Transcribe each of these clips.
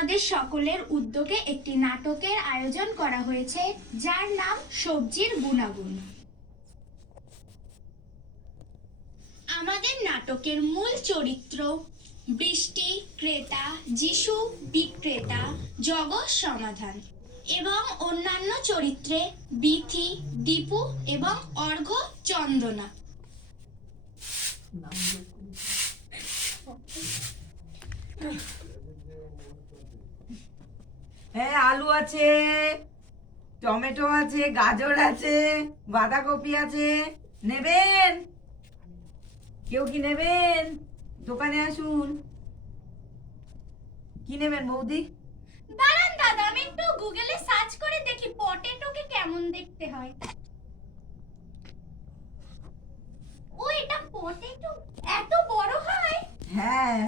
আমাদের সকলের উদ্যোগে একটি নাটকের আয়োজন করা হয়েছে, যার নাম সবজির গুণাগুণ। আমাদের নাটকের মূল চরিত্র বৃষ্টি ক্রেতা, যিশু বিক্রেতা, জগৎ সমাধান এবং অন্যান্য চরিত্রে বিথি, দীপু এবং অর্ঘ্য চন্দনা। হ্যাঁ, আলু আছে, টমেটো আছে, গাজর আছে, বাঁধাকপি আছে। নেবেন? কেউ কি নেবেন? দোকানে আসুন। কি নেবেন বৌদি? দাঁড়ান দাদা, আমি একটু গুগলে সার্চ করে দেখি পটেটোকে কেমন দেখতে হয়। ও, এটা পটেটো এত বড় হয়? হ্যাঁ।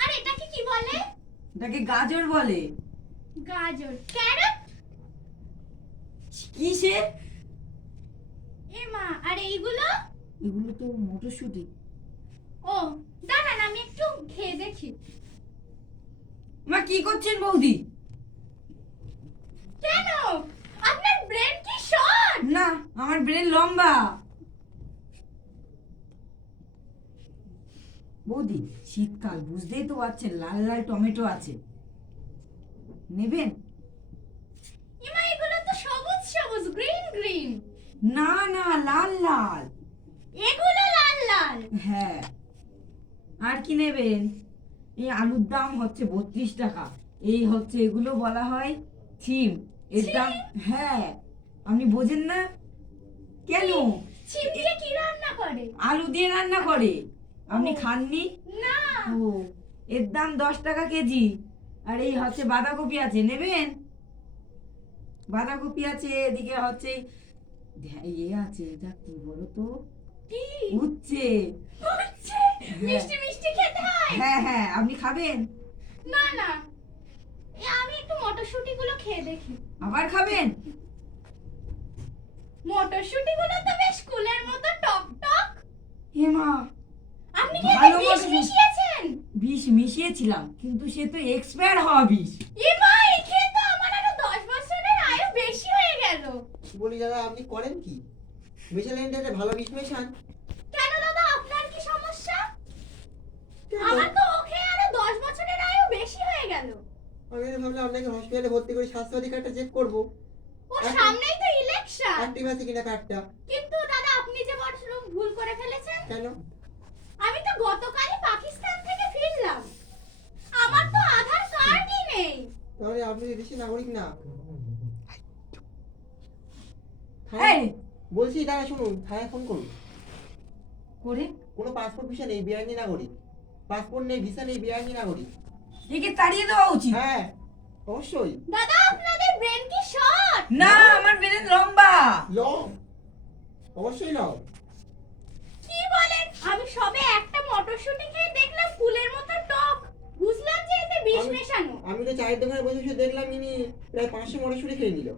আর এটাকে কি বলে? এটাকে গাজর বলে। গাজর। ক্যারট? কিসে? এ মা, আর এইগুলো? এগুলো তো মটরশুঁটি। ও, দাঁড়ান আমি একটু খেয়ে দেখি। মা কি করছেন বৌদি? কেন? আপনার ব্রেন কি শর্ট? না, আমার ব্রেন লম্বা। বৌদি, শীতকাল বুঝতেই তো পারছেন, লাল লাল টমেটো আছে। নেবেন? ইমা, এগুলো তো সবুজ সবুজ, গ্রিন গ্রিন। না না, লাল লাল। এগুলো লাল লাল? হ্যাঁ। আর কি নেবেন? এই আলুর দাম হচ্ছে 32 টাকা। এই হচ্ছে, এগুলো বলা হয় ছিম। এর দাম, হ্যাঁ। আপনি বোঝেন না কেন? ছিম দিয়ে কি রান্না করে? আলু দিয়ে রান্না করে। আপনি খাননি? না। ও, এর দাম 10 টাকা কেজি। আর এই হচ্ছে বাঁধাকপি আছে, নেবেন? বাঁধাকপি আছে, এদিকে হচ্ছে ইয়ে আছে, এটা কি বলো তো? কি? উচ্ছে। হচ্ছে মিষ্টি মিষ্টি খেতে হয়? হ্যাঁ হ্যাঁ, আপনি খাবেন? না না, আমি একটু মটরশুঁটিগুলো খেয়ে দেখি। আবার খাবেন? মটরশুঁটিগুলো তো বেশ কুলের মতো টক টক। হে মা, আপনি কি ভালো বিষ মটরশুঁটি। মিশিয়েছেন? বিষ মিশিয়েছিলাম, কিন্তু সে তো এক্সপায়ার হওয়া বিষ। এমা, এই খেয়ে তো আমার আরো 10 বছরের আয়ু বেশি হয়ে গেল। বলি দাদা, আপনি করেন কি? মেশালেন এটা ভালো বিষ মেশান। কেন দাদা, আপনার কি সমস্যা? কেন? আমার তো ও খেয়ে আরো 10 বছরের আয়ু বেশি হয়ে গেল। আমি তো ভাবলাম আপনাকে হসপিটালে ভর্তি করে স্বাস্থ্যসাথী কার্ডটা চেক করবো। ও, সামনেই তো ইলেকশন। অ্যাক্টিভ আছে কিনা কার্ডটা। কিন্তু দাদা, আপনি যে বড় ভুল করে ফেলেছেন। কেন? আমি তো গতকালই পাকিস্তান থেকে ফিরলাম, আমার তো আধার কার্ডই নেই। তাহলে আপনি দেশের নাগরিক না। এই, বলছি দাদা শুনুন, থানায় ফোন করুন। করে কোনো পাসপোর্ট ভিসা নেই, বেআইনি নাগরিক। পাসপোর্ট নেই, ভিসা নেই, বেআইনি নাগরিক। একে তাড়িয়ে দেওয়া উচিত। হ্যাঁ, অবশ্যই। দাদা, আপনাদের ব্রেন কি শর্ট? না, আমার ব্রেন লম্বা। লং, অবশ্যই লং। কি বলেন? আমি সবে একটা মটরশুঁটি খেয়ে দেখলাম কুলের মতো টক, বুঝলাম যে এতে বিষ মেশানো। আমি তো চায়ের দোকানে বসে বসে দেখলাম ইনি প্রায় 500 মটরশুঁটি খেয়ে নিল।